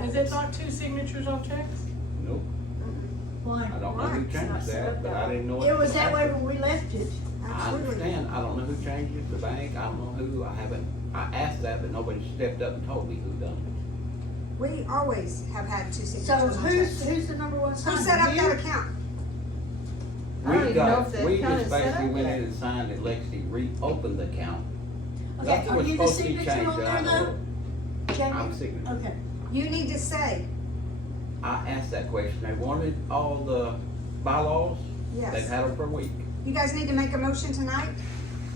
Is it not 2 signatures on checks? Nope. Why? I don't know who changed that, but I didn't know. It was that way when we left it. I understand. I don't know who changed it, the bank. I don't know who. I asked that, but nobody stepped up and told me who done it. We always have had 2 signatures So on checks. who's the number one Who signer? set up You? that account? I don't even know if the We account just is set basically up went yet. in and signed it. Lexi reopened the account. Okay, That's are what's you the supposed to be signature changed, on I there know. though? Jamie? I'm signature. Okay. You need to say, I asked that question. They wanted all the bylaws. They've yes. had them for a week. You guys need to make a motion tonight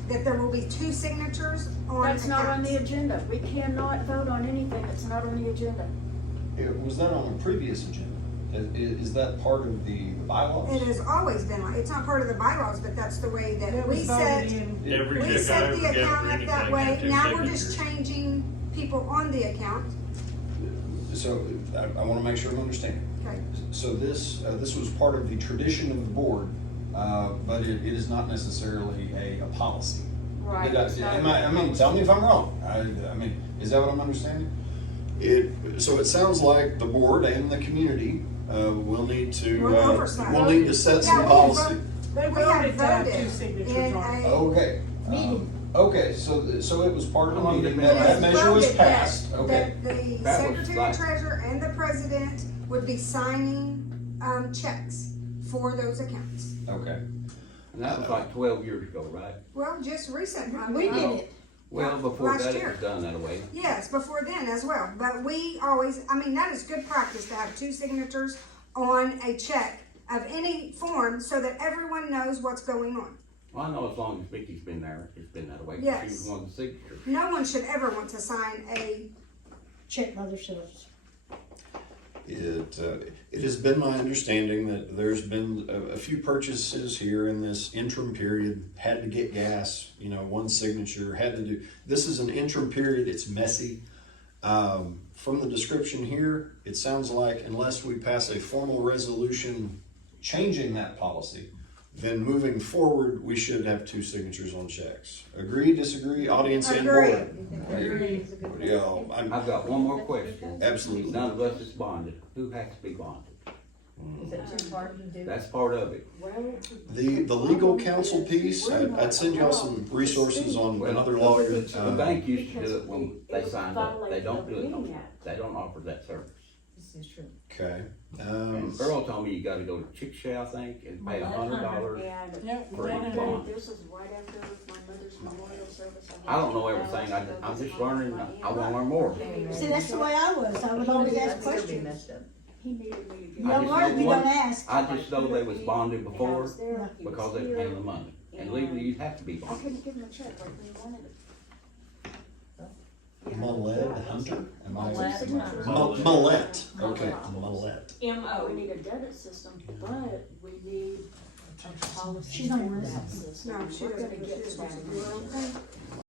that there will be 2 signatures on That's not on the accounts. agenda. We cannot vote on anything that's not on the agenda. Was that on a previous agenda? Is that part of the bylaws? It has always been like, it's not part of the bylaws, but that's the way It that we was set. voted in. Every We check I set ever the get account for up anything that way, had 2 now we're just signatures. changing people on the account. So I want to make sure I'm understanding. Okay, So this was part of the tradition of the board, but it is not necessarily a policy. Right. Did it's not- I mean, tell me if I'm wrong. I mean, is that what I'm understanding? So it sounds like the board and the community will need to, We'll oversight. will need to set some Yeah, we policy. They We have voted to have 2 voted signatures in on it. a, Okay. Meeting. Okay, so it was part of the Among the meeting, that minutes. measure was voted that- passed, okay. that the That was secretary like- treasurer and the president would be signing, checks for those accounts. Okay. And that was like 12 years ago, right? Well, just recent. We did it. Well, before Last that, it year. was done that way. Yes, before then as well, but we always, I mean, that is good practice to have 2 signatures on a check of any form so that everyone knows what's going on. Well, I know as long as Vicky's been there, it's been that way. Yes. She was one of the signatures. No one should ever want to sign a, Check by themselves. It has been my understanding that there's been a few purchases here in this interim period, had to get gas, one signature, had to do, this is an interim period, it's messy. From the description here, it sounds like unless we pass a formal resolution changing that policy, then moving forward, we should have 2 signatures on checks. Agree, disagree, audience and board? Agree. Yeah, I've got one more question. absolutely. None of us is bonded. Who has to be bonded? Is it too hard to do? That's part of it. Well, The legal counsel piece, I'd send y'all some resources on another lawyer. The bank used to do it when they signed up. They don't do it no more. They don't offer that service. This is true. Okay. And Earl told me you gotta go to Chick-fil-A, I think, and pay $100. and Yeah, For they a did. bond. this is right after my mother's memorial service. I don't know everything. I'm just learning. I wanna learn more. See, that's the way I was. I would always ask That'd still be questions. messed up. He needed me to You get. don't learn if you don't ask. I just know they was bonded before Yeah. because they pay the money. And legally, you have to be I bonded. couldn't give him a check like he wanted it. Maled Hunter? Maled. Mallet. Okay, Mallet. We need a debit system, but we need a policy She's not for gonna that listen. system. No, she We're doesn't. gonna get to that.